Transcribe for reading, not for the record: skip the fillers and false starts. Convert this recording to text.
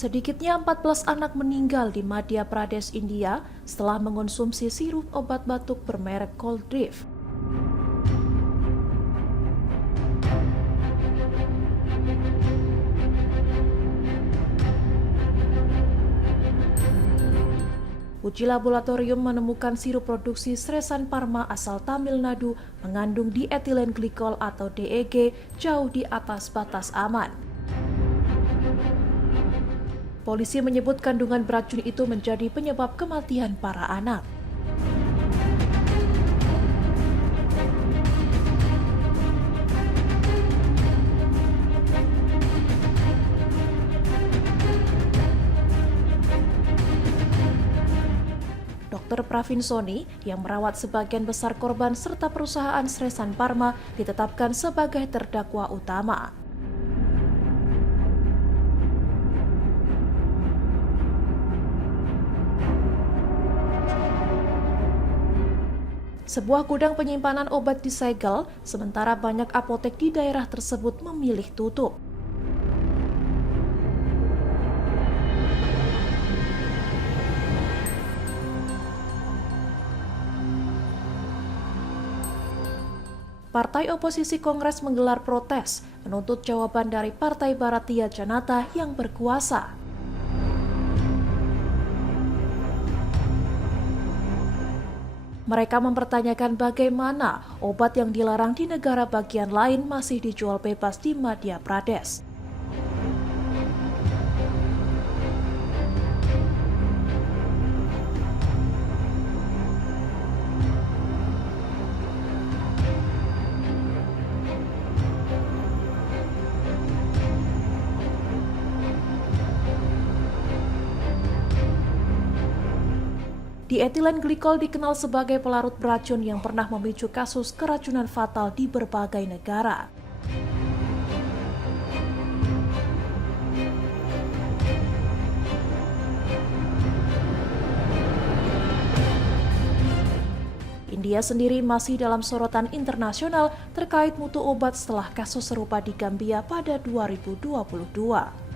Sedikitnya 14 anak meninggal di Madhya Pradesh, India setelah mengonsumsi sirup obat batuk bermerek Coldrief. Uji laboratorium menemukan sirup produksi Sresan Pharma asal Tamil Nadu mengandung dietilen glikol atau DEG jauh di atas batas aman. Polisi menyebut kandungan beracun itu menjadi penyebab kematian para anak. Dr. Pravin Soni yang merawat sebagian besar korban serta perusahaan Sresan Pharma ditetapkan sebagai terdakwa utama. Sebuah gudang penyimpanan obat disegel, sementara banyak apotek di daerah tersebut memilih tutup. Partai oposisi Kongres menggelar protes, menuntut jawaban dari Partai Bharatiya Janata yang berkuasa. Mereka mempertanyakan bagaimana obat yang dilarang di negara bagian lain masih dijual bebas di Madhya Pradesh. Dietilen glikol dikenal sebagai pelarut beracun yang pernah memicu kasus keracunan fatal di berbagai negara. India sendiri masih dalam sorotan internasional terkait mutu obat setelah kasus serupa di Gambia pada 2022.